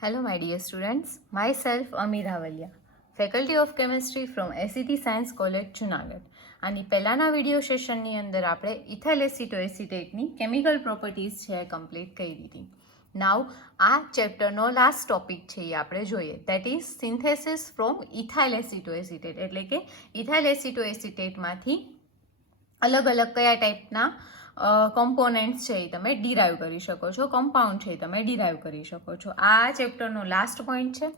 Hello, my dear students. Myself, Ami Ravaliya, Faculty of Chemistry from SET Science College, Junagadh. આની પહેલાના video સેશનની અંદર આપણે ethyl એસિટોએસિટેટની chemical properties છે complete કરી દીધી. નાવ આ ચેપ્ટરનો લાસ્ટ ટોપિક છે એ આપણે જોઈએ, that is synthesis from ethyl acetoacetate, એટલે કે ઇથાઇલ એસિટોએસિટેટમાંથી અલગ અલગ કયા ટાઈપના કમ્પોનેન્ટ્સ છે એ તમે ડિરાઈવ કરી શકો છો, કમ્પાઉન્ડ છે એ તમે ડિરાઈવ કરી શકો છો. આ ચેપ્ટરનો લાસ્ટ પોઈન્ટ છે,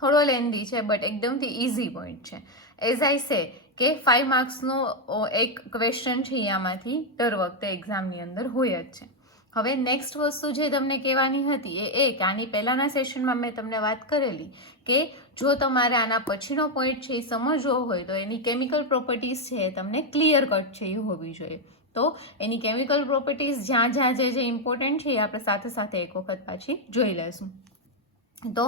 થોડો લેન્ધી છે બટ એકદમથી ઇઝી પોઈન્ટ છે. એઝ આઈ સે કે 5 માર્ક્સનો એક ક્વેશ્ચન છે એ આમાંથી દર વખતે એક્ઝામની અંદર હોય જ છે. હવે નેક્સ્ટ વસ્તુ જે તમને કહેવાની હતી એ કે આની પહેલાંના સેશનમાં મેં તમને વાત કરેલી કે જો તમારે આના પછીનો પોઈન્ટ છે એ સમજવો હોય તો એની કેમિકલ પ્રોપર્ટીઝ છે એ તમને ક્લિયર કટ છે એ હોવી જોઈએ. તો એની કેમિકલ પ્રોપર્ટીઝ જ્યાં જ્યાં જે ઇમ્પોર્ટન્ટ છે એ આપણે સાથે સાથે એક વખત પાછી જોઈ લઈશું. તો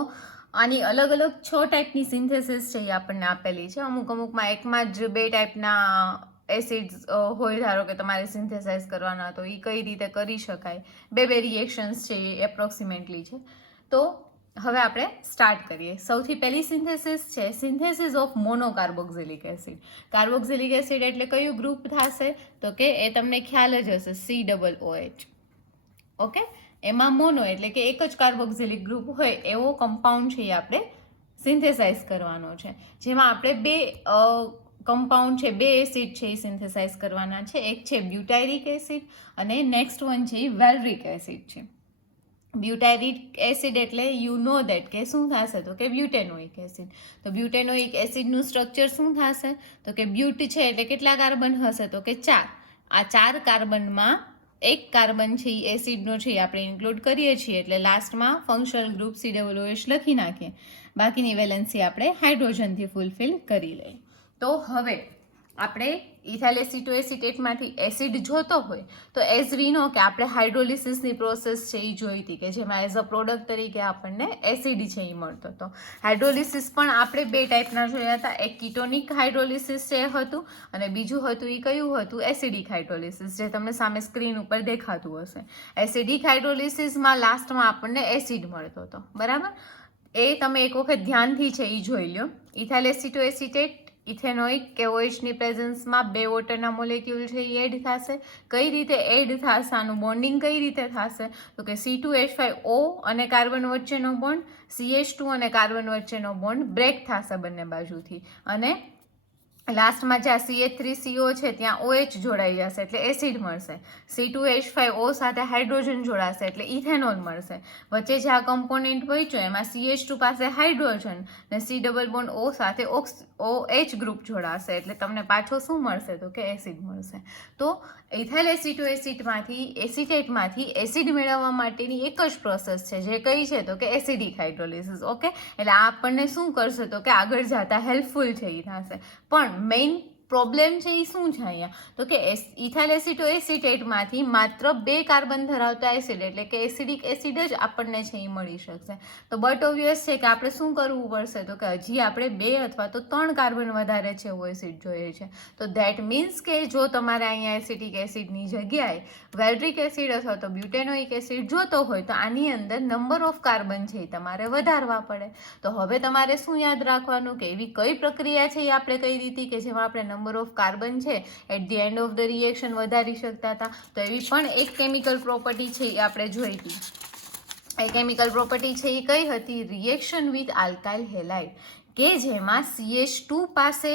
આની અલગ અલગ 6 ટાઈપની સિન્થેસિસ છે એ આપણને આપેલી છે. અમુકમાં એકમાં જ 2 ટાઈપના એસિડ્સ હોય, ધારો કે તમારે સિન્થેસાઇઝ કરવાના, તો એ કઈ રીતે કરી શકાય, બે રિએક્શન્સ છે એ એપ્રોક્સિમેટલી છે. તો હવે આપણે સ્ટાર્ટ કરીએ. સૌથી પહેલી સિન્થેસિસ છે synthesis of monocarboxylic acid. Carboxylic acid એટલે કયું ગ્રુપ થશે તો કે એ તમને ખ્યાલ જ હશે, COOH. ઓકે, એમાં મોનો એટલે કે એક જ કાર્બોક્સિલિક ગ્રુપ હોય એવો કમ્પાઉન્ડ છે એ આપણે સિન્થેસાઇઝ કરવાનો છે, જેમાં આપણે બે કમ્પાઉન્ડ છે, બે એસિડ છે એ સિન્થેસાઇઝ કરવાના છે. એક છે બ્યુટાયરિક એસિડ અને નેક્સ્ટ વન છે એ વેલરિક એસિડ છે. બ્યુટાયરિક એસિડ એટલે યુ નો દેટ કે શું થશે તો કે બ્યુટેનોઇક એસિડ. તો બ્યુટેનોઇક એસિડનું સ્ટ્રક્ચર શું થશે તો કે બ્યુટ છે એટલે કેટલા કાર્બન હશે તો કે 4. આ 4 કાર્બનમાં એક કાર્બન છે એ એસિડનો છે એ આપણે ઇન્ક્લુડ કરીએ છીએ, એટલે લાસ્ટમાં ફંક્શનલ ગ્રુપ COOH લખી નાખીએ. બાકીની વેલેન્સી આપણે હાઇડ્રોજનથી ફૂલફિલ કરી લઈએ. તો હવે આપણે ઇથાઇલ એસિટોએસિટેટમાંથી એસિડ જોતો હોય તો એઝ વી નો કે આપણે હાઇડ્રોલિસિસની પ્રોસેસ છે એ જોઈ હતી કે જેમાં એઝ અ પ્રોડક્ટ તરીકે આપણને એસિડ છે એ મળતો હતો. હાઇડ્રોલિસિસ પણ આપણે 2 ટાઈપના જોયા હતા, એક કીટોનિક હાઇડ્રોલિસિસ છે હતું અને બીજું હતું એ કયું હતું, એસિડિક હાઇડ્રોલિસિસ, જે તમને સામે સ્ક્રીન ઉપર દેખાતું હશે. એસિડિક હાઇડ્રોલિસિસમાં લાસ્ટમાં આપણને એસિડ મળતો હતો, બરાબર. એ તમે એક વખત ધ્યાનથી છે એ જોઈ લો. ઇથાઇલ એસિટોએસિટેટ ઇથેનોઇક કે OHની પ્રેઝન્સમાં 2 વોટરના મોલેક્યુલ છે એ એડ થશે. કઈ રીતે એડ થશે, આનું બોન્ડિંગ કઈ રીતે થશે તો કે C2H5O અને કાર્બન વચ્ચેનો બોન્ડ, CH2 અને કાર્બન વચ્ચેનો બોન્ડ બ્રેક થશે બંને બાજુથી, અને લાસ્ટમાં જ્યાં CH3CO છે ત્યાં OH જોડાઈ જશે એટલે એસિડ મળશે. C2H5O સાથે હાઇડ્રોજન જોડાશે એટલે ઇથેનોલ મળશે. વચ્ચે જે આ કમ્પોનેન્ટ બચ્યો એમાં CH2 પાસે હાઇડ્રોજન ને C ડબલ બોન્ડ O સાથે OH ગ્રુપ જોડાશે એટલે તમને પાછો શું મળશે તો કે એસિડ મળશે. તો ઇથાઇલ એસિટેટમાંથી એસિડ મેળવવા માટેની એક જ પ્રોસેસ છે, જે કઈ છે તો કે એસિડિક હાઇડ્રોલિસિસ. ઓકે, એટલે આ આપણને શું કરશે તો કે આગળ જતા હેલ્પફુલ છે એ થશે. પણ મેઇન પ્રોબ્લેમ છે એ શું છે અહીંયા તો કે ઇથાઇલ એસિટોએસિટેટમાંથી માત્ર 2 કાર્બન ધરાવતા એસિડ એટલે કે એસિડિક એસિડ જ આપણને છે એ મળી શકશે. તો બટ ઓબ્વિયસ છે કે આપણે શું કરવું પડશે તો કે હજી આપણે 2 અથવા તો 3 કાર્બન વધારે છે એવો એસિડ જોઈએ છે. તો ધેટ મીન્સ કે જો તમારે અહીંયા એસિડિક એસિડની જગ્યાએ વેલરિક એસિડ અથવા તો બ્યુટેનોઇક એસિડ જોતો હોય તો આની અંદર નંબર ઓફ કાર્બન છે એ તમારે વધારવા પડે. તો હવે તમારે શું યાદ રાખવાનું કે એવી કઈ પ્રક્રિયા છે એ આપણે કઈ રીતે કે જેમાં આપણે નંબર ઓફ કાર્બન છે at the end of the reaction વધારી શકતા હતા. તો એવી પણ એક કેમિકલ પ્રોપર્ટી છે એ આપણે જોઈ હતી. એ કેમિકલ પ્રોપર્ટી છે એ કઈ હતી, રિએક્શન વિથ આલ્કાઇલ હેલાઇડ, કે જેમાં CH2 પાસે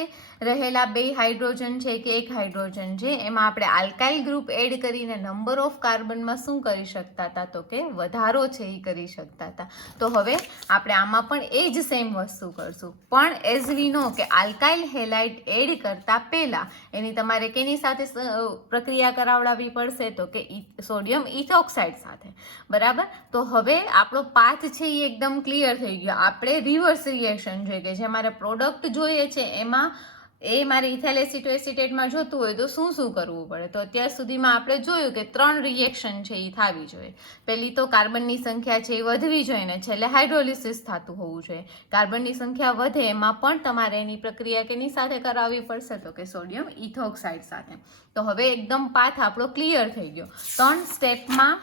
રહેલા 2 હાઇડ્રોજન છે કે એક હાઇડ્રોજન છે એમાં આપણે આલ્કાઇલ ગ્રુપ એડ કરીને નંબર ઓફ કાર્બનમાં શું કરી શકતા હતા તો કે વધારો છે એ કરી શકતા હતા. તો હવે આપણે આમાં પણ એ જ સેમ વસ્તુ કરશું, પણ એઝ વી નો કે આલ્કાઇલ હેલાઇડ એડ કરતા પહેલા એની તમારે કેની સાથે પ્રક્રિયા કરાવડાવવી પડશે તો કે સોડિયમ ઇથોક્સાઇડ સાથે, બરાબર. તો હવે આપણો પાથ છે એ એકદમ ક્લિયર થઈ ગયો. આપણે રિવર્સ રિએક્શન જોઈએ કે જે મારે પ્રોડક્ટ જોઈએ છે એમાં એ મારે ઇથાઇલ એસિટોએસિટેટમાં જોતું હોય તો શું શું કરવું પડે. તો અત્યાર સુધીમાં આપણે જોયું કે 3 રિએક્શન છે એ થવી જોઈએ. પહેલી તો કાર્બનની સંખ્યા છે એ વધવી જોઈએ ને છેલ્લે હાઇડ્રોલિસિસ થતું હોવું જોઈએ. કાર્બનની સંખ્યા વધે એમાં પણ તમારે એની પ્રક્રિયા કેની સાથે કરાવવી પડશે તો કે સોડિયમ ઇથોક્સાઇડ સાથે. તો હવે એકદમ પાથ આપણો ક્લિયર થઈ ગયો. 3 સ્ટેપમાં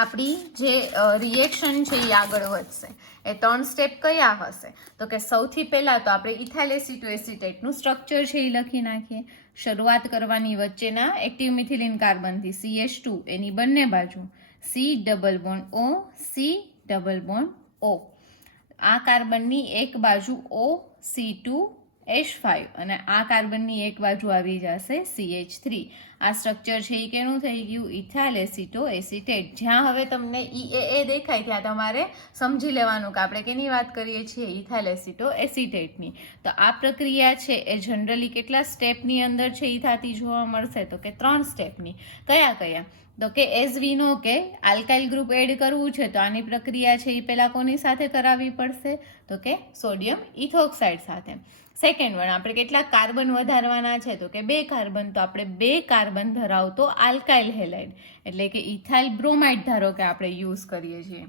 આપણી જે રિએક્શન છે એ આગળ વધશે. એ 3 સ્ટેપ કયા હશે? તો કે સૌથી પહેલાં તો આપણે ઇથાઇલ એસિટોએસિટેટનું સ્ટ્રક્ચર છે એ લખી નાખીએ. શરૂઆત કરવાની વચ્ચેના એક્ટિવ મિથિલિન કાર્બનથી CH2 એની બંને બાજુ C double bond O C double bond O. આ કાર્બનની એક બાજુ OC2H5 અને આ કાર્બનની એક બાજુ આવી જશે CH3. આ સ્ટ્રક્ચર છે એ કેનું થઈ ગયું? ઇથાઇલ એસિટોએસિટેટ. જ્યાં હવે તમને EAA દેખાય ત્યાં તમારે સમજી લેવાનું કે આપણે કેની વાત કરીએ છીએ? ઇથાઇલ એસિટોએસિટેટની. તો આ પ્રક્રિયા છે એ જનરલી કેટલા સ્ટેપની અંદર છે એ થતી જોવા મળશે? તો કે 3 સ્ટેપની. કયા કયા? તો કે એઝ વી નો કે આલ્કાઇલ ગ્રુપ એડ કરવું છે તો આની પ્રક્રિયા છે એ પહેલાં કોની સાથે કરાવવી પડશે? તો કે સોડિયમ ઇથોક્સાઇડ સાથે. સેકન્ડ વન, આપણે કેટલા કાર્બન વધારવાના છે? તો કે 2 કાર્બન. તો આપણે 2 કાર્બન ધરાવતો આલ્કાઇલ હેલાઇડ એટલે કે ઇથાઇલ બ્રોમાઇડ ધારો કે આપણે યુઝ કરીએ છીએ,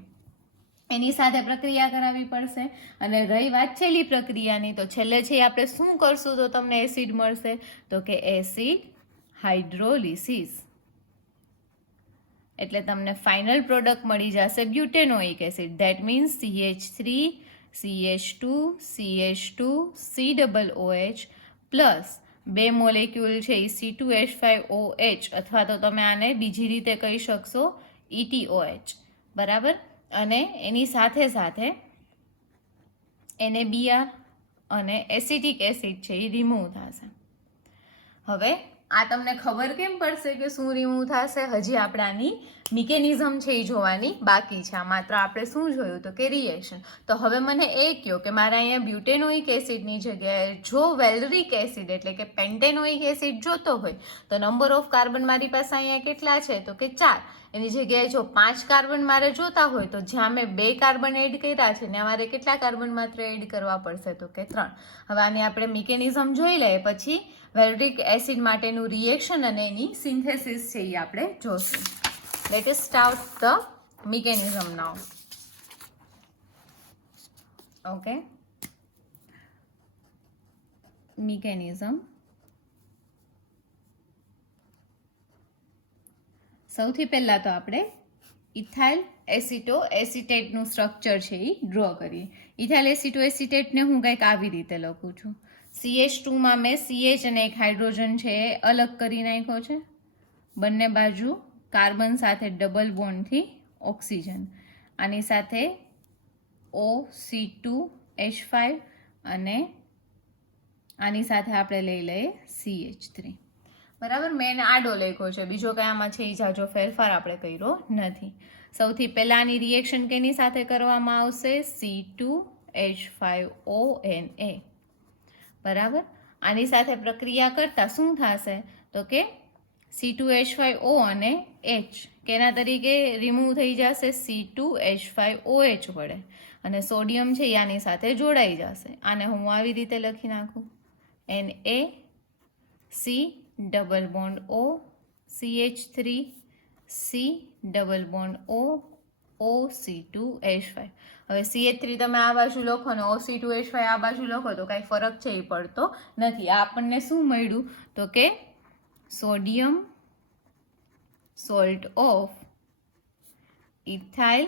એની સાથે પ્રક્રિયા કરાવવી પડશે. અને રહી વાત છેલ્લી પ્રક્રિયાની, તો છેલ્લે છે આપણે શું કરશું તો તમને એસિડ મળશે? તો કે એસિડ હાઇડ્રોલિસિસ. એટલે તમને ફાઇનલ પ્રોડક્ટ મળી જશે બ્યુટેનોઇક acid. That means CH3 CH2 CH2 COOH plus 2 molecule છે એ C2H5OH અથવા તો તમે આને બીજી રીતે કહી શકશો ETOH. બરાબર. અને એની સાથે સાથે NaBr અને એસિટિક એસિડ છે એ રિમૂવ થશે. હવે આ તમને ખબર કેમ પડશે કે શું રિમૂવ થશે? હજી આપણે આની મિકેનિઝમ છે એ જોવાની બાકી છે. આ માત્ર આપણે શું જોયું? તો કે રિએક્શન. તો હવે મને એ કહો કે મારે અહીંયા બ્યુટેનોઇક એસિડની જગ્યાએ જો વેલરિક એસિડ એટલે કે પેન્ટેનોઇક એસિડ જોતો હોય તો નંબર ઓફ કાર્બન મારી પાસે અહીંયા કેટલા છે? તો કે 4. એની જગ્યાએ જો 5 કાર્બન મારે જોતા હોય તો જ્યાં મેં 2 કાર્બન એડ કર્યા છે ને મારે કેટલા કાર્બન માત્ર એડ કરવા પડશે? તો કે 3. હવે આની આપણે મિકેનિઝમ જોઈ લઈએ, પછી વેલરિક એસિડ માટેનું રિએક્શન અને એની સિન્થેસિસ છે એ આપણે જોશું. Let us start the mechanism now. Okay, mechanism. સૌથી પહેલાં તો આપણે ઇથાઇલ એસિટોએસિટેટનું સ્ટ્રક્ચર છે એ ડ્રો કરીએ. ઇથાઇલ એસિટોએસિટેટને હું કંઈક આવી રીતે લખું છું. CH2માં મેં CH અને એક હાઇડ્રોજન છે એ અલગ કરી નાખ્યો છે. બંને બાજુ કાર્બન સાથે ડબલ બોન્ડથી ઓક્સિજન. આની સાથે OC2H5 અને આની સાથે આપણે લઈ લઈએ CH3. બરાબર. મેં એને આડો લખ્યો છે, બીજો કંઈ આમાં છે એ જાજો ફેરફાર આપણે કર્યો નથી. સૌથી પહેલાં આની રિએક્શન કેની સાથે કરવામાં આવશે? C2H5ONA. બરાબર. આની સાથે પ્રક્રિયા કરતાં શું થશે? તો કે C2H5O અને H કેના તરીકે રિમૂવ થઈ જશે? C2H5OH વડે. અને સોડિયમ છે આની સાથે જોડાઈ જશે. આને હું આવી રીતે લખી નાખું, NaC double bond O CH3 C double bond O OC2H5. હવે CH3 તમે આ બાજુ લખો ને OC2H5 આ બાજુ લખો તો કાંઈ ફરક છે એ પડતો નથી. આ આપણને શું મળ્યું? તો કે સોડિયમ સોલ્ટ ઓફ ઇથાઇલ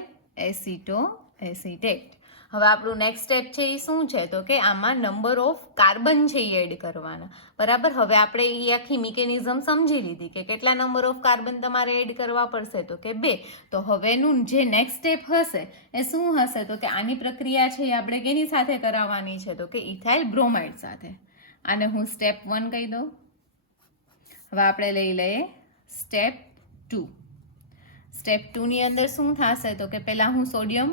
એસિટોએસિટેટ. હવે આપણું નેક્સ્ટ સ્ટેપ છે એ શું છે? તો કે આમાં નંબર ઓફ કાર્બન છે એ એડ કરવાના. બરાબર. હવે આપણે એ આખી મિકેનિઝમ સમજી લીધી કે કેટલા નંબર ઓફ કાર્બન તમારે એડ કરવા પડશે? તો કે 2. તો હવેનું જે નેક્સ્ટ સ્ટેપ હશે એ શું હશે? તો કે આની પ્રક્રિયા છે એ આપણે કેની સાથે કરાવવાની છે? તો કે ઇથાઇલ બ્રોમાઇડ સાથે. આને હું સ્ટેપ 1 કહી દઉં. હવે આપણે લઈ લઈએ સ્ટેપ 2. સ્ટેપ 2ની અંદર શું થશે? તો કે પહેલાં હું સોડિયમ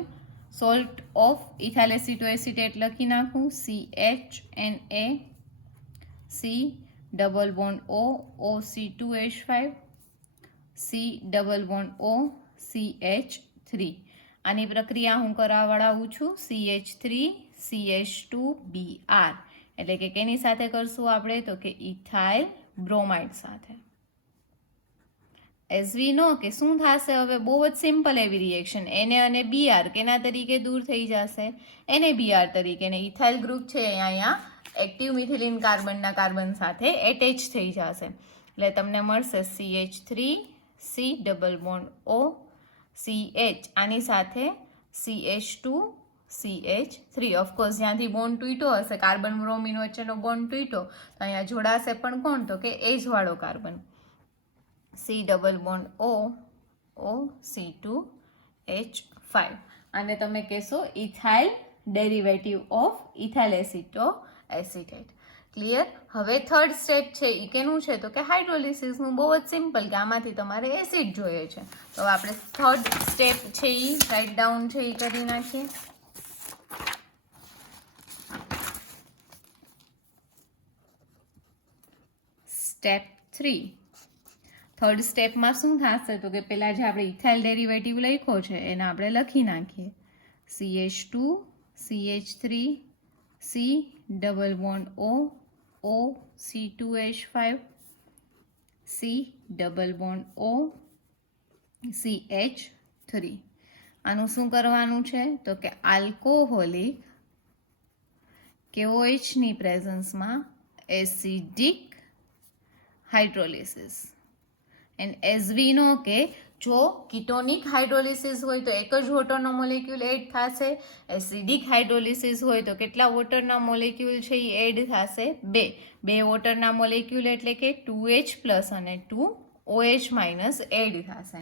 સોલ્ટ ઓફ ઇથાઇલ એસિટોએસિટેટ લખી નાખું, CHNA C double bond O OC2H5 C double bond O CH3. આની પ્રક્રિયા હું કરાવડાવું છું CH3 CH2Br એટલે કે કેની સાથે કરશું આપણે? તો કે ઇથાઇલ બ્રોમાઇડ સાથે. એઝ વી નો કે શું થશે? હવે બહુ જ સિમ્પલ એવી રિએક્શન. Na અને Br કેના તરીકે દૂર થઈ જશે? NaBr તરીકે. ને ઇથાઇલ ગ્રુપ છે અહીંયા એક્ટિવ મિથિલિન કાર્બનના કાર્બન સાથે એટેચ થઈ જશે. એટલે તમને મળશે CH3 C double bond O CH આની સાથે CH2 CH3 ઓફકોર્સ જ્યાંથી બોન્ડ તૂટ્યો હશે કાર્બન બ્રોમિન વચ્ચેનો બોન્ડ તૂટ્યો તો અહીંયા જોડાશે પણ કોણ તો કે એજ વાળો carbon C double bond O C2H5 અને તમે કહેશો ethyl derivative of ethyl acetate. Clear. હવે થર્ડ સ્ટેપ છે એ કેનું છે તો કે હાઇડ્રોલિસિસનું. બહુ જ સિમ્પલ કે આમાંથી તમારે એસિડ જોઈએ છે. તો આપણે થર્ડ સ્ટેપ છે એ રાઇટ ડાઉન છે એ કરી નાખીએ. સ્ટેપ 3. થર્ડ સ્ટેપમાં શું થશે તો કે પેલા જે આપણે ઇથાઇલ ડેરિવેટિવ લખ્યો છે એને આપણે લખી નાખીએ. CH2 CH3 C double bond O C2H5 C double bond O CH3. આનું શું કરવાનું છે તો કે આલ્કોહોલિક KOH ની પ્રેઝન્સમાં acidic hydrolysis. And as we know કે જો કીટોનિક હાઇડ્રોલિસિસ હોય તો એક જ વોટરનો મોલેક્યુલ એડ થશે. એસિડિક હાઇડ્રોલિસિસ હોય તો કેટલા વોટરના મોલેક્યુલ છે એ એડ થશે? બે વોટરના મોલેક્યુલ એટલે કે 2H પ્લસ અને 2OH માઇનસ એડ થશે.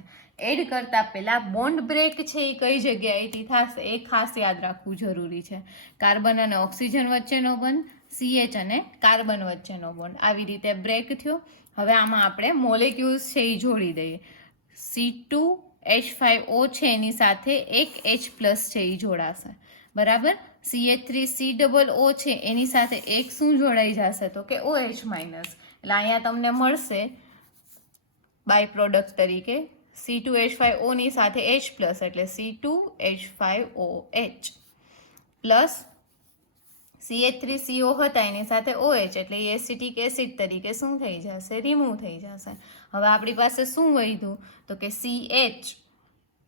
એડ કરતાં પહેલાં બોન્ડ બ્રેક છે એ કઈ જગ્યાએથી થશે એ ખાસ યાદ રાખવું જરૂરી છે. કાર્બન અને ઓક્સિજન વચ્ચેનો બોન્ડ, CH અને કાર્બન વચ્ચેનો બોન્ડ, આવી રીતે બ્રેક થયો. હવે આમાં આપણે મોલેક્યુલ્સ છે એ જોડી દઈએ. C2H5O છે એની સાથે એક H પ્લસ છે એ જોડાશે. બરાબર. CH3C ડબલ O છે એની સાથે એક શું જોડાઈ જશે તો કે OH માઇનસ. એટલે અહીંયા તમને મળશે બાય પ્રોડક્ટ તરીકે C2H5O ની સાથે H પ્લસ એટલે C2H5OH પ્લસ CH3CO હતા એની સાથે OH એટલે એ એસિટિક એસિડ તરીકે શું થઈ જશે? રિમૂવ થઈ જશે. હવે આપણી પાસે શું વધ્યું તો કે CH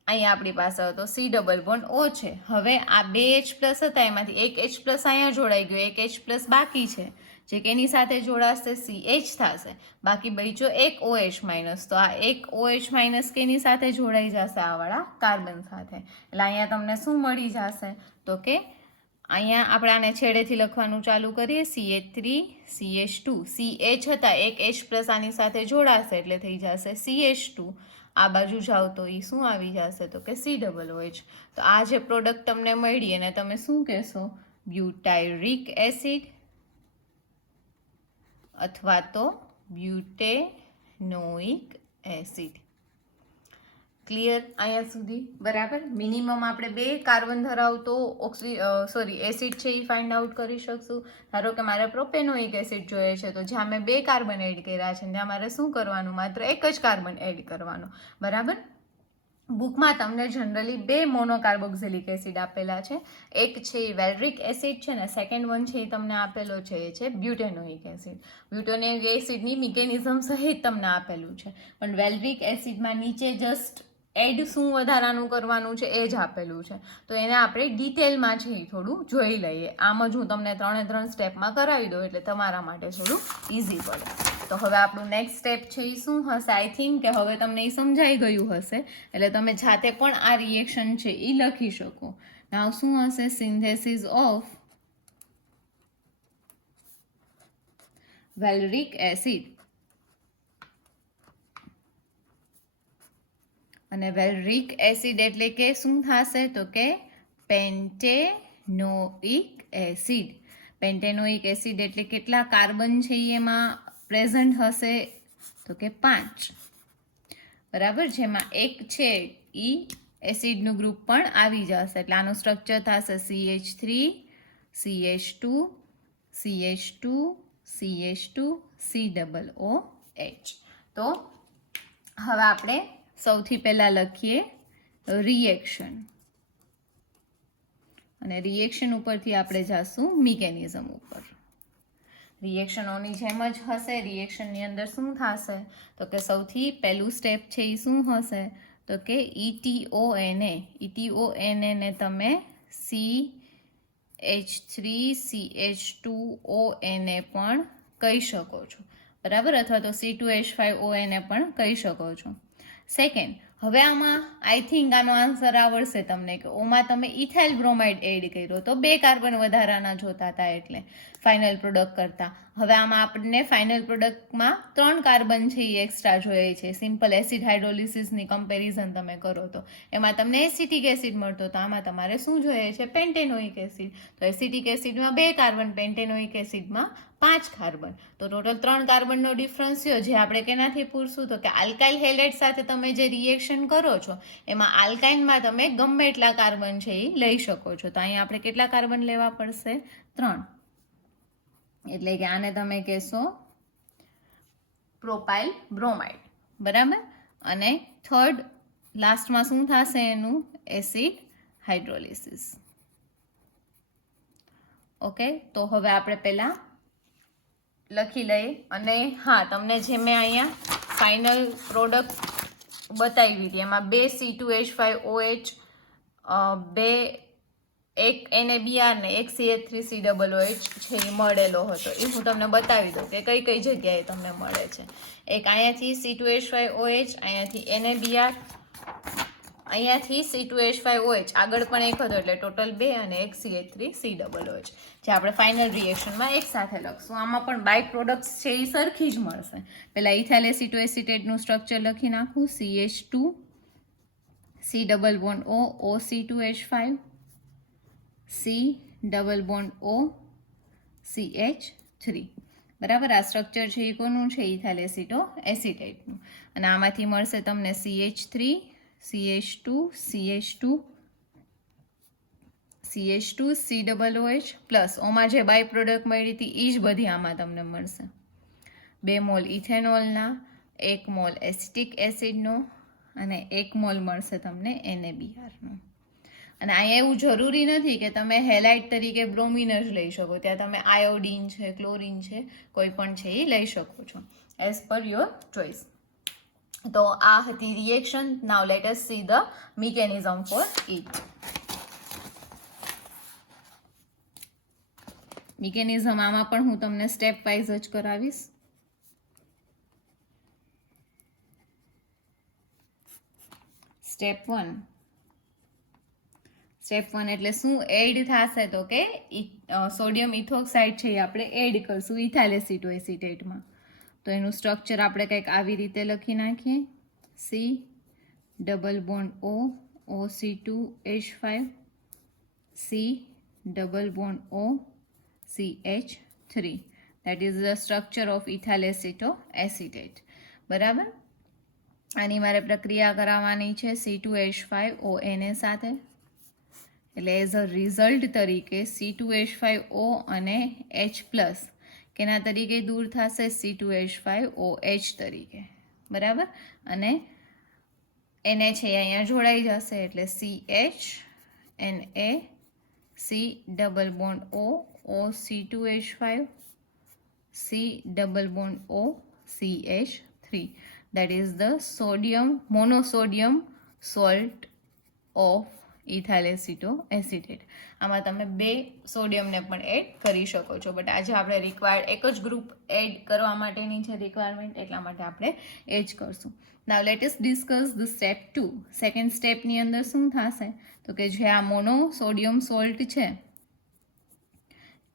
અહીંયા આપણી પાસે હતો C ડબલ બોન્ડ O છે. હવે આ બે H પ્લસ હતા એમાંથી એક H પ્લસ અહીંયા જોડાઈ ગયો, એક H પ્લસ બાકી છે જે કે એની સાથે જોડાશે CH થશે. બાકી બચ્યો એક OH માઇનસ. તો આ એક OH માઇનસ કેની સાથે જોડાઈ જશે? આ વાળા કાર્બન સાથે. એટલે અહીંયા તમને શું મળી જશે તો કે અહીંયા આપણે આને છેડેથી લખવાનું ચાલુ કરીએ. CH3 CH2 CH હતા એક H પ્લસ આની સાથે જોડાશે એટલે થઈ જશે CH2. આ બાજુ જાઓ તો એ શું આવી જશે તો કે C ડબલ OH. તો આ જે પ્રોડક્ટ તમને મળી એને તમે શું કહેશો? બ્યુટાયરિક એસિડ અથવા તો બ્યુટેનોઇક એસિડ. ક્લિયર અહીંયા સુધી? બરાબર. મિનિમમ આપણે 2 કાર્બન ધરાવતો એસિડ છે એ ફાઇન્ડ આઉટ કરી શકશું. ધારો કે મારે પ્રોપેનોઇક એસિડ જોઈએ છે તો જ્યાં મેં 2 કાર્બન એડ કર્યા છે ત્યાં મારે શું કરવાનું? માત્ર એક જ કાર્બન એડ કરવાનો. બરાબર. બુકમાં તમને જનરલી 2 મોનોકાર્બોક્સિલિક એસિડ આપેલા છે. એક છે એ વેલરિક એસિડ છે ને સેકન્ડ વન છે એ તમને આપેલો છે એ છે બ્યુટેનોઇક એસિડ. બ્યુટેનોઇક એસિડની મિકેનિઝમ સહિત તમને આપેલું છે પણ વેલરિક એસિડમાં નીચે જસ્ટ એડ શું વધારાનું કરવાનું છે એ જ આપેલું છે. તો એને આપણે ડિટેલમાં છે એ થોડું જોઈ લઈએ. આમ જ હું તમને 3 સ્ટેપમાં કરાવી દઉં એટલે તમારા માટે થોડું ઇઝી પડે. તો હવે આપણું નેક્સ્ટ સ્ટેપ છે એ શું હશે? આઈ થિંક કે હવે તમને એ સમજાઈ ગયું હશે એટલે તમે જાતે પણ આ રિએક્શન છે એ લખી શકો. નાવ શું હશે? સિન્થેસિસ ઓફ વેલરિક એસિડ અને વેલરિક એસિડ એટલે કે શું થશે તો કે પેન્ટેનોઇક એસિડ. પેન્ટેનોઇક એસિડ એટલે કેટલા કાર્બન છે એમાં પ્રેઝન્ટ હશે તો કે 5. બરાબર. જેમાં એક છે એ એસિડનું ગ્રુપ પણ આવી જશે એટલે આનું સ્ટ્રક્ચર થશે CH3 CH2 CH2 CH2 C double OH. તો હવે આપણે સૌથી પહેલાં લખીએ રિએક્શન અને રિએક્શન ઉપરથી આપણે જઈશું મિકેનિઝમ ઉપર. રિએક્શનોની જેમ જ હશે. રિએક્શનની અંદર શું થશે તો કે સૌથી પહેલું સ્ટેપ છે એ શું હશે તો કે ETONA ને તમે CH3CH2ONA પણ કહી શકો છો. બરાબર. અથવા તો C2H5ONA પણ કહી શકો છો. સેકન્ડ, હવે આમાં આઈ થિંક આનો આન્સર આવડશે તમને કે ઓમાં તમે ઇથાઇલ બ્રોમાઇડ એડ કર્યો તો 2 કાર્બન વધારાના જોતા હતા એટલે ફાઇનલ પ્રોડક્ટ કરતા. હવે આમાં આપણને ફાઇનલ પ્રોડક્ટમાં 3 કાર્બન છે એ એક્સ્ટ્રા જોઈએ છે. સિમ્પલ એસિડ હાઇડ્રોલિસિસની કમ્પેરિઝન તમે કરો તો એમાં તમને એસિટિક એસિડ મળતો, તો આમાં તમારે શું જોઈએ છે? પેન્ટેનોઇક એસિડ. તો એસિટિક એસિડમાં 2 કાર્બન, પેન્ટેનોઇક એસિડમાં 5 કાર્બન, તો ટોટલ 3 કાર્બનનો ડિફરન્સ થયો. જે આપણે કેનાથી પૂરશું? તો કે આલ્કાઇલ હેલાઇડ સાથે તમે જે રિએક્શન કરો છો એમાં આલ્કાઇનમાં તમે ગમે એટલા કાર્બન છે એ લઈ શકો છો. તો અહીંયા આપણે કેટલા કાર્બન લેવા પડશે? 3. એટલે કે આને તમે કહેશો પ્રોપાઇલ બ્રોમાઇડ, બરાબર. અને થર્ડ લાસ્ટમાં શું થશે એનું? Acid hydrolysis. ઓકે, તો હવે આપણે પહેલા લખી લઈએ. અને હા, તમને જે મેં અહીંયા ફાઇનલ પ્રોડક્ટ બતાવી હતી એમાં 2 C2H5OH, 2 એક NaBr ને એક CH3COOH છે એ મળેલો હતો. એ હું તમને બતાવી દઉં કે કઈ કઈ જગ્યાએ તમને મળે છે. એક અહીંયાથી C2H5OH, અહીંયાથી NaBr, અહીંયાથી C2H5OH, આગળ પણ એક હતો એટલે ટોટલ 2, અને એક CH3COOH જે આપણે ફાઇનલ રિએક્શનમાં એક સાથે લખશું. આમાં પણ બાય પ્રોડક્ટ્સ છે એ સરખી જ મળશે. પહેલાં ઇથાઇલ એસિટોએસિટેટનું સ્ટ્રક્ચર લખી નાખું. CH2 C double bond O OC2H5 C double bond O CH3, બરાબર. આ સ્ટ્રક્ચર છે એ કોનું છે? ઇથાઇલ એસિટો એસિટેટનું. અને આમાંથી મળશે તમને CH3 CH2 CH2 CH2 COOH plus ઓમાં જે બાય પ્રોડક્ટ મળી હતી એ જ બધી આમાં તમને મળશે. 2 મોલ ઇથેનોલના, 1 મોલ એસિટિક એસિડનો, અને 1 મોલ મળશે તમને NaBrનો. અને અહીંયા એવું જરૂરી નથી કે તમે હેલાઇડ તરીકે બ્રોમિન જ લઈ શકો. ત્યાં તમે આયોડીન છે, ક્લોરિન છે, કોઈ પણ છે એ લઈ શકો છો એઝ પર યોર ચોઇસ. તો આ હતી reaction. Now let S see the mechanism four it. Mechanism આમાં પણ હું તમને સ્ટેપ વાઇઝ જ કરાવીશ. સ્ટેપ 1 એટલે શું એડ થશે? તો કે સોડિયમ ઇથોક્સાઇડ છે એ આપણે એડ કરશું ઇથાઇલ એસિટોએસિટેટમાં. તો એનું સ્ટ્રક્ચર આપણે કંઈક આવી રીતે લખી નાખીએ. C double bond O OC2H5 C double bond O CH3, that is the structure of ethyl acetoacetate, બરાબર. આની મારે પ્રક્રિયા કરાવવાની છે C2H5ONA સાથે. એટલે એઝ અ રિઝલ્ટ તરીકે C2H5O અને H+ કેના તરીકે દૂર થશે? C2H5OH તરીકે, બરાબર. અને Na છે અહીંયા જોડાઈ જશે એટલે CH Na C double bond O OC2H5 C double bond O CH3, that is the monosodium salt of ethyl acetoacetate. આમાં તમે 2 સોડિયમને પણ એડ કરી શકો છો, બટ આજે આપણે રિક્વાયર્ડ એક જ ગ્રુપ એડ કરવા માટેની છે રિક્વાયરમેન્ટ, એટલા માટે આપણે એ જ કરશું. Now let us discuss the step 2. Second સ્ટેપની અંદર શું થશે? તો કે જે આ મોનોસોડિયમ સોલ્ટ છે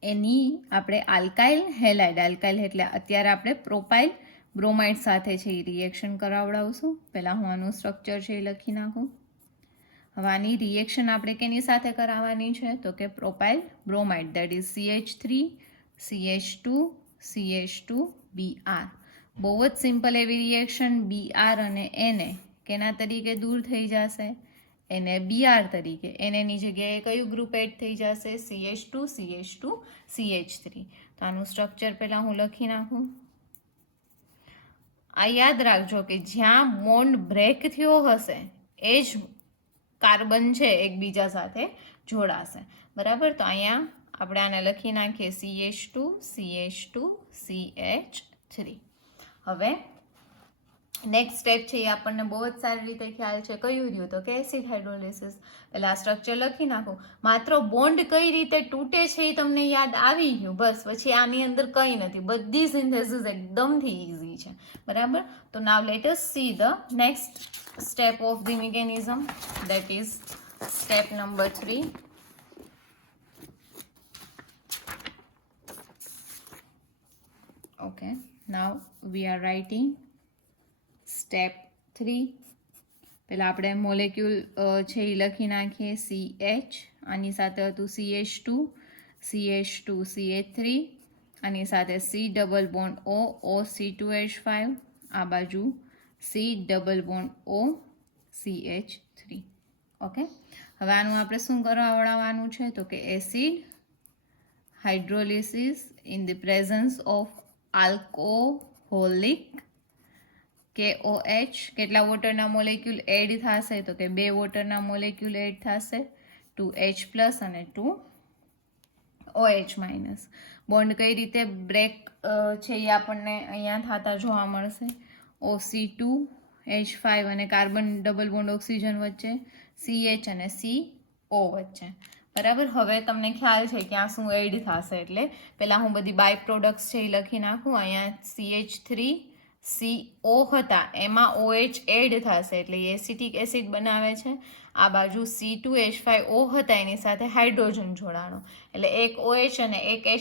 એની આપણે આલ્કાઇલ હેલાઇડ એટલે અત્યારે આપણે પ્રોપાઇલ બ્રોમાઇડ સાથે છે એ રિએક્શન કરાવડાવશું. પહેલાં હું આનું સ્ટ્રક્ચર છે એ લખી નાખું. હવે આની રિએક્શન આપણે કેની સાથે કરાવવાની છે? તો કે propyl bromide, that is CH3 CH2 CH2 Br. બહુ જ સિમ્પલ એવી રિએક્શન. Br અને Na કેના તરીકે દૂર થઈ જશે? NaBr તરીકે. Naની જગ્યાએ કયું ગ્રુપ એડ થઈ જશે? CH2 CH2 CH3. તો આનું સ્ટ્રક્ચર પહેલાં હું લખી નાખું. આ યાદ રાખજો કે જ્યાં બોન્ડ બ્રેક થયો હશે એ જ કાર્બન છે એકબીજા સાથે જોડાશે, બરાબર. તો અહીંયા આપણે આને લખી નાખીએ CH2 CH2 CH3. હવે નેક્સ્ટ સ્ટેપ છે એ આપણને બહુ જ સારી રીતે ખ્યાલ છે. કયું રહ્યું? તો કે એસિડ હાઇડ્રોલિસિસ. પહેલાં સ્ટ્રક્ચર લખી નાખો. માત્ર બોન્ડ કઈ રીતે તૂટે છે એ તમને યાદ આવી ગયું, બસ. પછી આની અંદર કંઈ નથી, બધી સિન્થેસિસ એકદમથી ઇઝી લીધી છે, બરાબર. તો નાવ let S see the next step of the mechanism, that is step number 3. Okay, now we are writing step 3. પહેલાં આપણે મોલેક્યુલ છે એ લખી નાખીએ. CH, આની સાથે હતું CH2, CH2 CH3, આની સાથે C double bond O, OC2H5, આ બાજુ C double bond O CH3. Okay, હવે આનું આપણે શું કરાવડાવવાનું છે તો કે acid hydrolysis in the presence of alcoholic KOH. કેટલા વોટરના મોલેક્યુલ એડ થશે તો કે 2 વોટરના મોલેક્યુલ એડ થશે, 2H+ અને 2OH-. બોન્ડ કઈ રીતે બ્રેક છે એ આપણને અહીંયા થતા જોવા મળશે. OC2H5 અને કાર્બન ડબલ બોન્ડ ઓક્સિજન વચ્ચે, CH અને CO વચ્ચે, બરાબર. હવે તમને ખ્યાલ છે કે આ શું એડ થશે, એટલે પહેલાં હું બધી બાય પ્રોડક્ટ્સ છે એ લખી નાખું. અહીંયા CH3CO હતા, એમાં OH એડ થશે એટલે એસિટિક એસિડ બનાવે છે. આ બાજુ C2H5O હતા, એની સાથે હાઇડ્રોજન જોડાણો, એટલે એક OH અને એક H+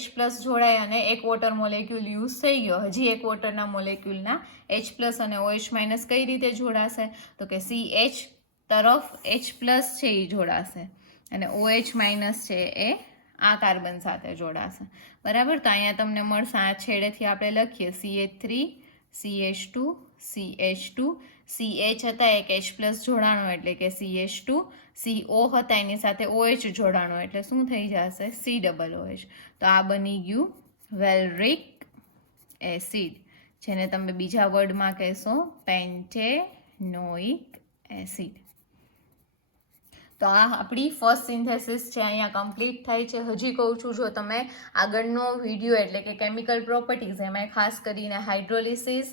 જોડાય અને એક વોટર મોલેક્યુલ યુઝ થઈ ગયો. હજી એક વોટરના મોલેક્યુલના H+ અને OH- કઈ રીતે જોડાશે તો કે CH તરફ H+ છે એ જોડાશે અને OH- છે એ આ કાર્બન સાથે જોડાશે, બરાબર. તો અહીંયા તમને મળશે, આ છેડેથી આપણે લખીએ CH3 CH2 CH2, CH હતા એક H+ જોડાણો એટલે કે CH2, CO હતા એની સાથે OH જોડાણો એટલે શું થઈ જશે COOH. તો આ બની ગયું વેલરિક એસિડ, જેને તમે બીજા વર્ડમાં કહેશો પેન્ટેનોઇક એસિડ. તો આ આપણી ફર્સ્ટ સિન્થેસિસ છે, અહીંયા કમ્પ્લીટ થાય છે. હજી કહું છું, જો તમે આગળનો વિડીયો એટલે કે કેમિકલ પ્રોપર્ટીઝ, એમાં ખાસ કરીને હાઇડ્રોલિસિસ,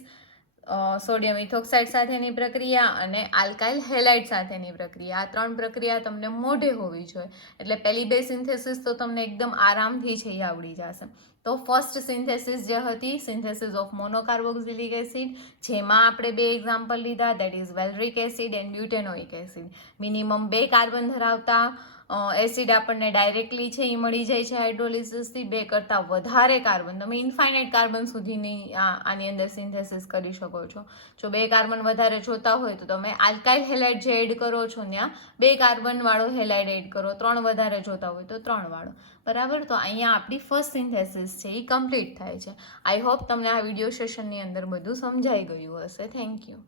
સોડિયમ ઇથોક્સાઇડ સાથેની પ્રક્રિયા અને આલ્કાઇલ હેલાઇડ સાથેની પ્રક્રિયા, આ 3 પ્રક્રિયા તમને મોઢે હોવી જોઈએ. એટલે પહેલી 2 સિન્થેસિસ તો તમને એકદમ આરામથી છે એ આવડી જશે. તો ફર્સ્ટ સિન્થેસિસ જે હતી, સિન્થેસિસ ઓફ મોનોકાર્બોક્સિલિક એસિડ, જેમાં આપણે 2 એક્ઝામ્પલ લીધા, that is valeric acid and butanoic acid. Minimum 2 carbon ધરાવતા એસિડ આપણને ડાયરેક્ટલી છે એ મળી જાય છે હાઇડ્રોલિસિસથી. 2 કરતાં વધારે કાર્બન, તમે ઇન્ફાઇનાઇટ કાર્બન સુધીની આની અંદર સિન્થેસિસ કરી શકો છો. જો 2 કાર્બન વધારે જોતા હોય તો તમે આલ્કાઇલ હેલાઇડ જે એડ કરો છો ત્યાં 2 કાર્બનવાળો હેલાઇડ એડ કરો, 3 વધારે જોતા હોય તો 3 વાળો, બરાબર. તો અહીંયા આપણી ફર્સ્ટ સિન્થેસિસ છે એ કમ્પ્લીટ થાય છે. આઈ હોપ તમને આ વિડીયો સેશનની અંદર બધું સમજાઈ ગયું હશે. Thank you.